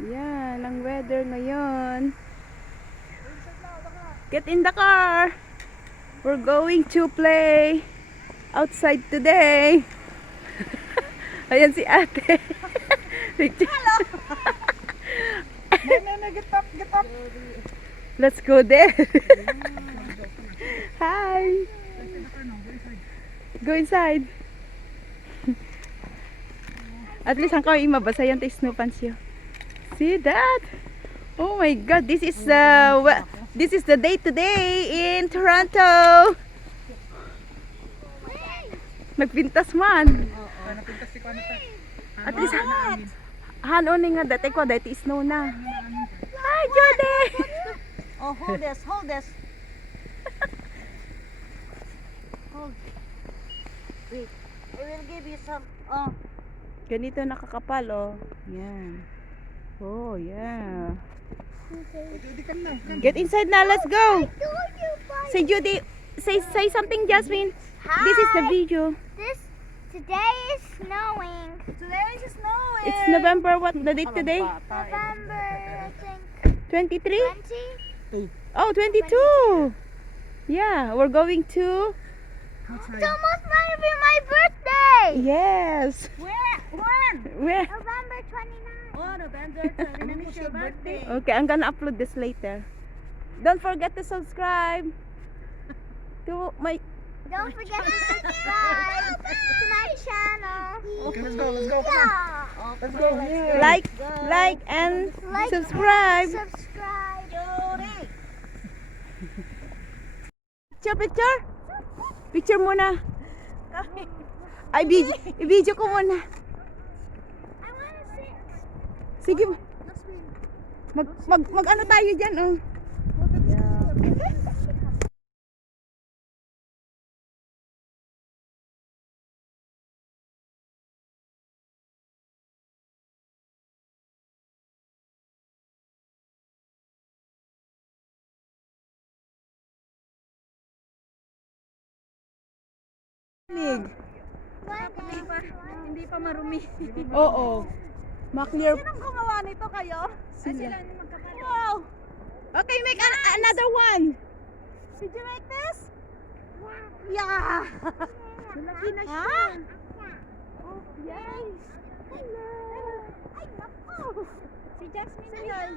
Yan ang weather ngayon. Get in the car. We're going to play outside today. Ayan si ate. Hello. Get up, get up. Let's go there. Hi. Go inside. At least ang kawin mabasa yan tayo snow pants yun. See that? Oh my God, this is the day today in Toronto. Nagpintas man. At least hanon nga dati ko dati snow na. Hi Jody. Oh, hold this, hold this. Hold. Wait, I will give you some. Oh. Ganito nakakapal oh. Yan. Oh yeah. Get inside now, let's go. Say Judy, say something Jasmine. Hi. This is the video. Today is snowing. Today is snowing. It's November, what the date today? November, I think 23? 20. Oh, 22. Yeah, we're going to. It's almost might be my birthday. Yes. When? Where? November 29. Oh, November 29 is your birthday. Okay, I'm gonna upload this later. Don't forget to subscribe to my. Don't forget to subscribe to my channel. Okay, let's go, let's go. Yeah. Let's go. Like and Like, subscribe. Subscribe. Picture. Picture muna. Ay, i-video ko muna. I wanna sit. Sige. Mag ano tayo dyan, oh. Hindi pa marumi. Oo. Ma-clear. Sinong gumawa nito kayo? Sila. Wow! Okay, make another one. Did you make this? Yeah! Malaki na siya. Oh, yay! Hello! Ay, naku! Si Jasmine yun.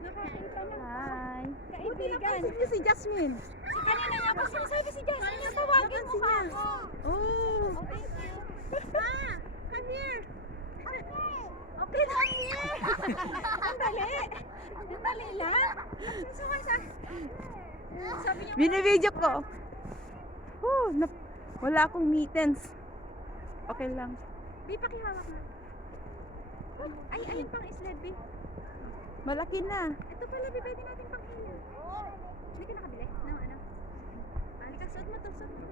Nakakita niya. Hi. Kaibigan. Buti si Jasmine. Si kanina nga pa sinasabi si Jasmine yung tawagin mo ka ako. Oh. Oh, thank you. Ah, come here. Okay, come here. Ang dali. Ang dali lang. Sabi niyo, Binibidyo ko. Wala akong mittens. Okay lang. Bi, pakihawak na. Ay, ayun pang sled, Bi. Malaki na. Ito pala, Bi, pwede natin pang hila. Hindi ka nakabili? No, ano? Halika, suot mo to, suot mo.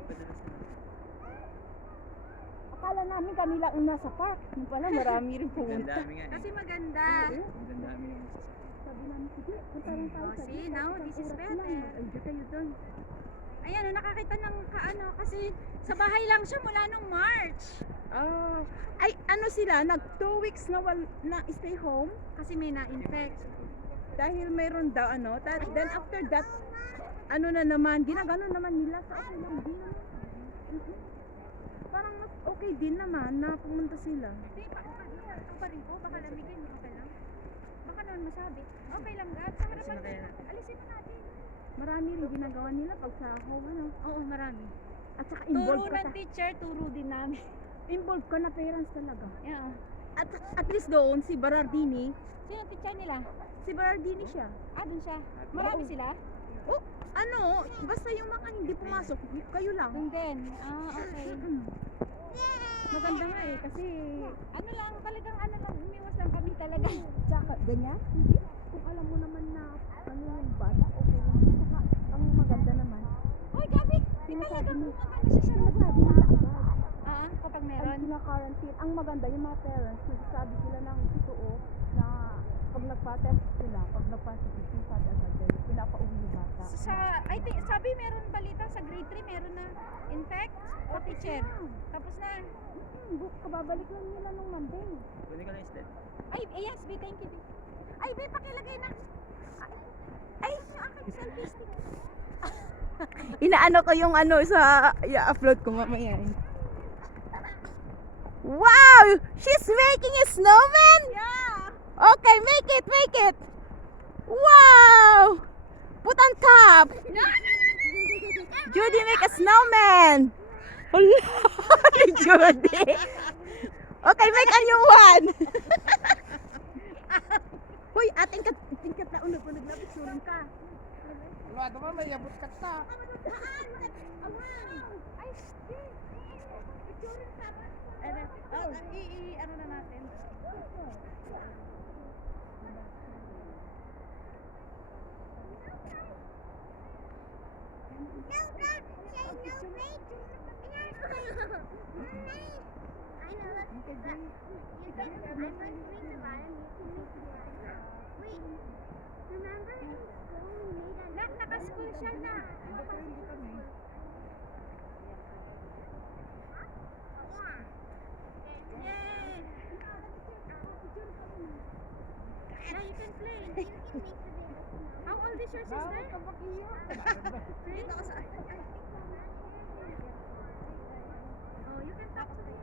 Akala namin kami lang ang nasa park. Yung pala marami rin pumunta. Kasi maganda. Sabi namin, sige, punta lang tayo. Oh, see, now, this is better. Andiyan kayo doon. Ayan, nakakita ng kaano, kasi sa bahay lang siya mula nung March. Ay, ano sila, nag 2 weeks na stay home Kasi may na-infect. dahil mayroon daw ano, then after that, ano na naman, ginagano naman nila sa okay lang din. Parang mas okay din naman na pumunta sila. Hindi, pa rin ko, baka lamigin mo, okay lang. Baka naman masabi, okay lang Gab, sa harapan natin, alisin mo natin. Marami rin ginagawa nila pag sa home, ano. Oo, marami. At saka Turo involved ka ng teacher, turo din namin. involved ka na parents talaga. Yeah. At least doon, si Berardini, Sino teacher nila? si Berardini siya. Ah, dun siya. Marami Oo. sila? Oh, ano, basta yung mga hindi pumasok, kayo lang. Dun din. Ah, okay. Maganda nga eh, kasi Ano lang, talagang ano lang, umiwas lang kami talaga. tsaka ganyan, hindi. Kung alam mo naman na ano yung bata, okay lang. Saka, ang maganda naman, Hoy, Gabi! sinasabi mo, Ano siya sa sinasabi nila agad. kapag Ang meron? kinakarantin, ang maganda yung mga parents, nagsasabi sila ng totoo na pag nagpa-test sila, pag nagpa-positive agad din, pinapauwi yung bata. I think, sabi meron balita sa grade 3, meron na infect o teacher. Tapos na. Kababalik lang nila nung Monday. Kunin ko lang yung sled. Ay, yes, B, thank you. B. Ay, B, pakilagay na. Ay, yung aking selfie stick. Inaano ko yung ano sa i-upload ko mamaya. Wow! She's making a snowman? Yeah. Okay, make it. Wow! Put on top. Judy, make a snowman. Hala, Judy. Okay, make a new one. Hoy, ating kat na unod ko naglabis surang ka. Wala naman, may abot ka ta. Ay, shit. Ano na natin? Naka-school siya na. Now you can play. How old is your sister? Dito ka sa... Oh, you can talk to me.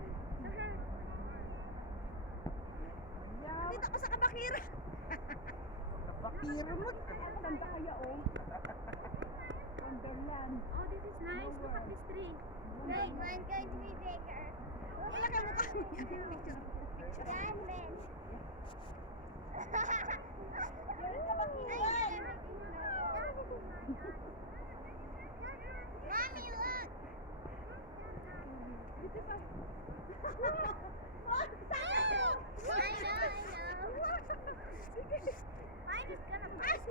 Dito ka sa kabakira. Bakira mo. Ganda kaya oh. Ganyan. Oh, this is nice. Look at this tree. Wait, mine's going to be bigger. Wala kang mukha. Picture. Diamond. Mommy, look. I know. Mine is gonna burst.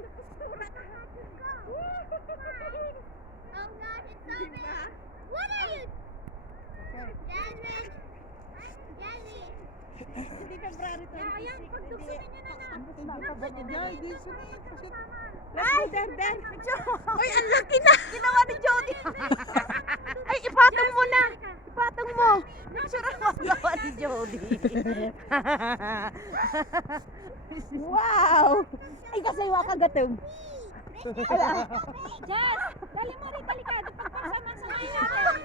Oh gosh, it's so big. What are you? Jasmine. Hindi February 26. Yeah, ayan. Pagtugtugin niyo na na. Let's go there. Uy, ang laki na. Ginawa ni Jody. Ay, ipatong mo na. Ipatong mo. Picture mo gawa ni Jody. Wow. Ay, kasaywa ka gatong. Jess, dali mo rin delikado pagpasama-samahin natin.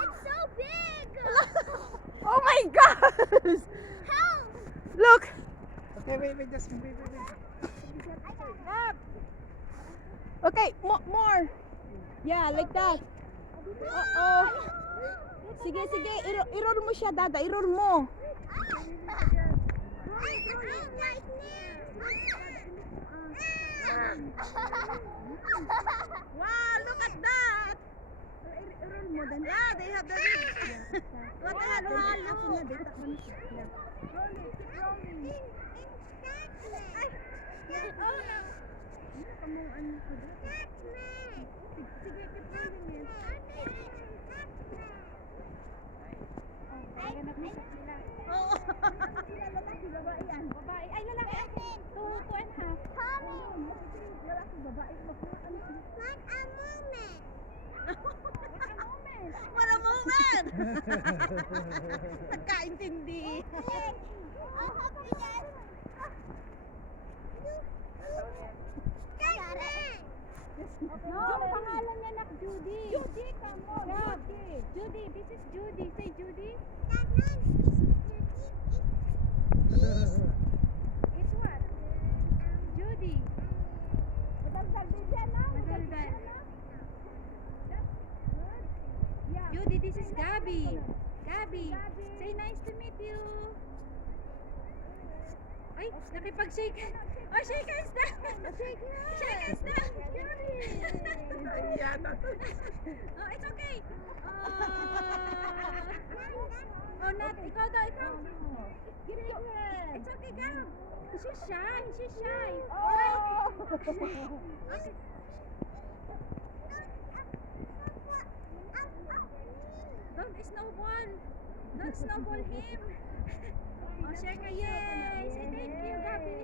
It's so big. Oh my gosh. Help. Look. Okay, wait, just wait. Okay, more. Yeah, like that. Uh-oh. Sige. I-roll mo siya, Dada. I-roll mo. Wow, look at that. I-roll mo then. Yeah, they have the rig. What the hell? Roll it. Keep rolling. Oo. Babae. Ay, lalaki. 2.5. Lalaki, babae. What a moment! Nagkaintindi. No, pangalan niya nak Judy. Judy, come on. Judy, this is Judy. Say Judy. It's what? Judy. Madaldal din siya na. Madaldal. Judy, this is Gabby. Gabby, say nice to meet you. Ay, nakipag-shake. Oh, shake hands na. Shake hands na. Oh, it's okay. Oh, not. Ikaw daw, ikaw. It's okay, Gab. She's shy. Oh! Okay. Don't snowball him. Oh, share ka, yay! Say thank you, Gabi.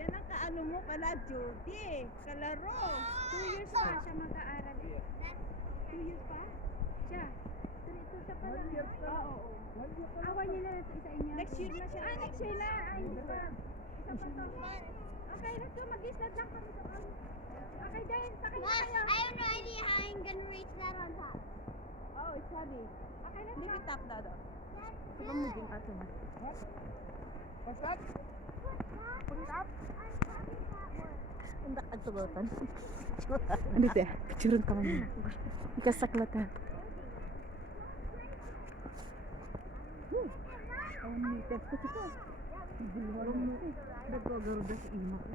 Yan ang kaano mo pala, Judy. Kalaro. 2 years pa siya mag-aaral eh. 2 years pa? Siya. Ito siya pa lang. Oo. Awan niyo na ito isa inyo. Next year na siya. Next year na. Ay, hindi pa. Isa pa to. Okay, let's go. Mag-island lang kami doon. Okay, Jen. Sakay na Mom, kayo. I have no idea how I'm gonna reach that on top. Oh, it's heavy. Okay, let's Leave go. it up, Dado. That's Diba mo din ka ito, What's that? Put it up. I'm having that one. Ano ito? Picturean ka man. Ikasaklatan. Ang mitas ko ito. Nagkagaruda sa ima ko.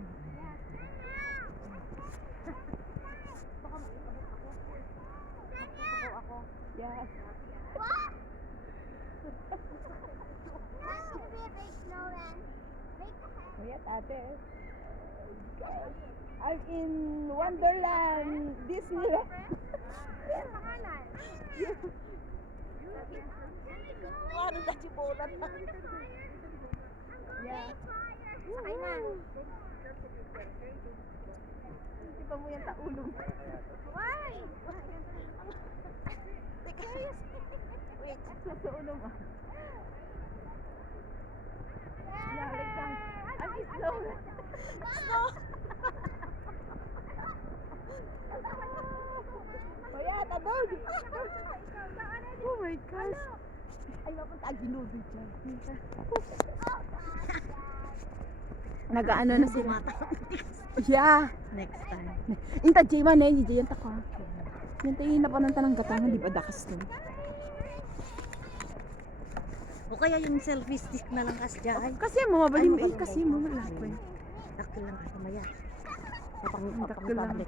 Yes. What? That's gonna be a big snowman. Make the head. Ayan, ate. I'm in Wonderland, Disneyland. Ano pangalan? Paano na si Bola? Yeah. Sakay na. Di ba mo yan sa ulong? Why? Wait. Sa ulong ah. Yeah, like that. I'm in slow. Kaya, tabog! Oh my gosh! Ay, mapunta ang ginugol dyan. Nag-ano na sila. Yeah! Next time. Inta Jay man eh, Jay yan tako. Yan tayo na pa ng tanang gatangan, di ba dakas to? O kaya yung selfie stick na lang kasi dyan. Kasi mo, mabalim eh, kasi mo malaki. Dakil lang kasi maya. Dakil lang.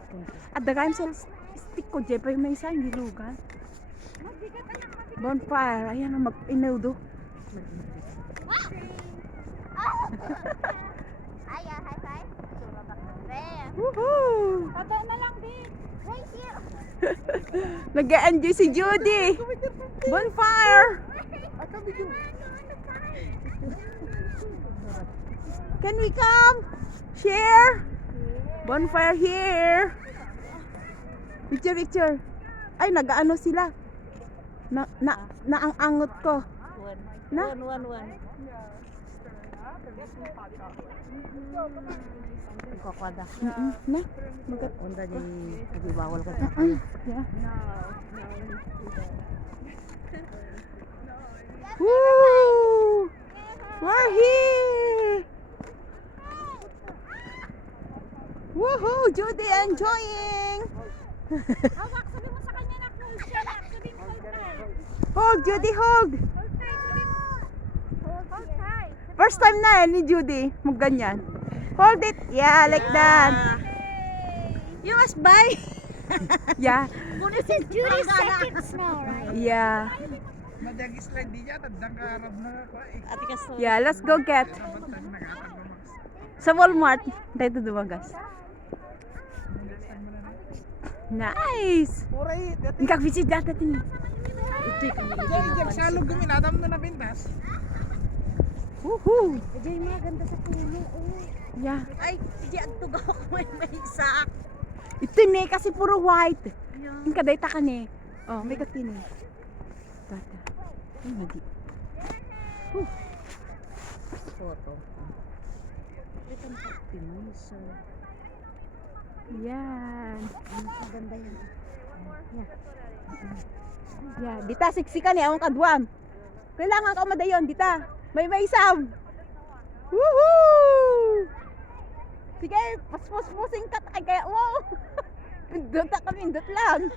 At dagayam sa stick ko, Jay, pa yung may isa, hindi lugan. Bonfire, ayan ang mag-inudo. Aya, high five. Bam. Woohoo! Tata na lang, din. Right here. Nag-enjoy si Judy! Bonfire! Can we come? Share? Bonfire here! Picture, picture. Ay, nag-ano sila. Naang-angot ko. Na? One. Kakwada. Na? Magat. Onda di bawal ko. Yeah. Woo! We're here! Woohoo! Judy enjoying! Hawak, sabi mo sa kanya na hold siya na. Sabi mo hold tight. Hug, Judy, hug! Hold tight, sabi mo. Hold tight. First time na ni Judy, ganyan. Hold it. Yeah, like that. You must buy. Yeah. This is Judy's second snow, right? Yeah. Madagis lang di yan. Tandang karab na ako eh. Ati kaso. Yeah, let's go get. Nabantang nagatag ba Max? Sa Walmart. Dito dumagas. Nagsan mo na na. Nice. Uray. Ingkak visit data tin. Ito yung Diyan salog guminadam na nabintas. Woohoo. Diyan mga ganda sa tulo. Yeah. Ay, diyan tugaw ko may isak. Ito ni kasi puro white. Ingka data ka ni. Oh, may katini. Data. Ay, madi. Photo. Ito ang optimus. Yan. Ganda yan. Yeah, dita siksikan ni awang kadwam. Kailangan ka madayon dita. May isam. Woohoo! Sige, pasmusmusing ka ay kaya mo. Pindot ka pindot lang.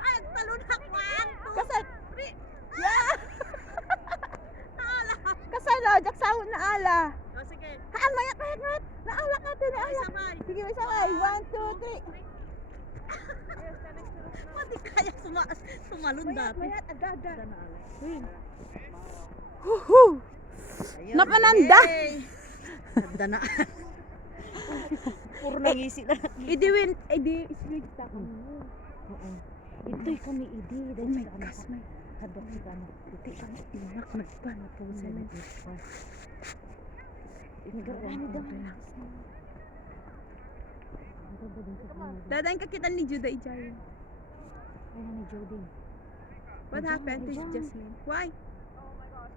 Ay, talunak man. Kasal. Yeah. Kasal jak sahod na ala. O sige. Haan mayat. Naala ka din naala. Sabay. Sige, may sabay. 1 2 3. Pati kaya sumalun dati. Mayat ada. Sana ala. Woohoo! Ayun, Napananda. yay! Nagdanaan. Puro nangisi na. Idi split ta ko. Oo. Ito'y kami idi. Oh Dahil my sa gosh, may hadok si ano. Iti pa. inak nagpa na po sa Nagarami daw. Dadaing kakitan ni Judah Ijay. Ay na ni Jody. What Diyan, happened to diyan. Jasmine? Why?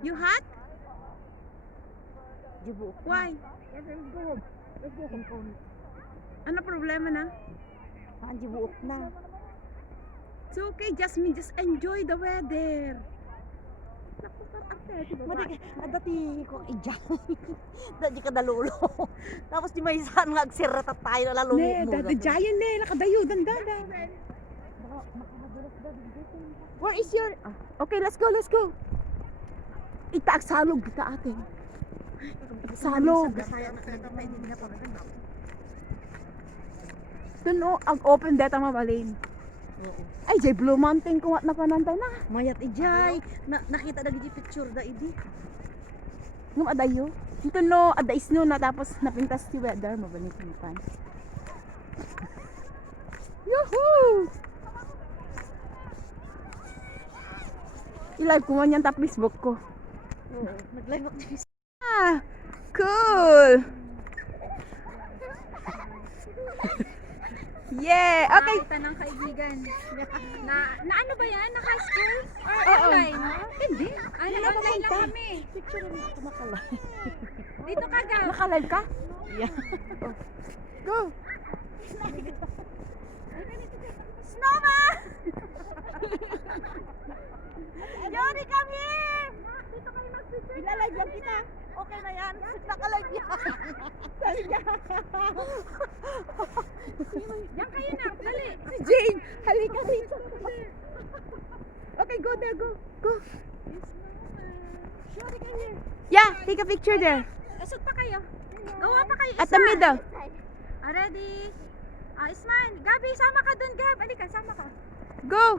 You hot? Jibuok. Why? Impon. Ano problema na? Ang jibuok na. It's okay, Jasmine. Just enjoy the weather. Naku, Mati ka, dati ko ijay. Dati ka dalulo. Tapos di may isang agsirata tayo na lalo. Ne, dada giant ne, nakadayo, dada. Where is your... Okay, let's go, let's go. Itaag salog kita atin. Salog. Tuno, ang open data mabalin. Ay, jay Blue Mountain kung at napanantay na. Mayat ijay. Nakita na gidi picture da idi. Nung adayo. Ito no, ada snow na tapos napintas si weather. Mabalin ko pan. Yuhuu! I-live ko man yan tap Facebook ko. Nag-live ako dito. Ah, cool! Yeah! Okay! Tanang kaibigan. Na ano ba yan? Naka-school? Or Oo. online? Hindi. Ay, online lang kami. Picture mo ako makalay. Dito ka, Gab. Nakalive ka? Yeah. Go! Snowman! Yori, come here! Dito kayo mag-picture. Ilalive lang kita. Okay na yan. Nakalive yan. Sabi niya. Yan kayo na. Dali. Si Jane! Halika dito! Okay, go there, go! Go! Yori, come here. Yeah! Take a picture there! Asot pa kayo. Gawa pa kayo. At the middle! Ready? Isman. Gabi, sama ka dun, Gab. Alika, sama ka. Go!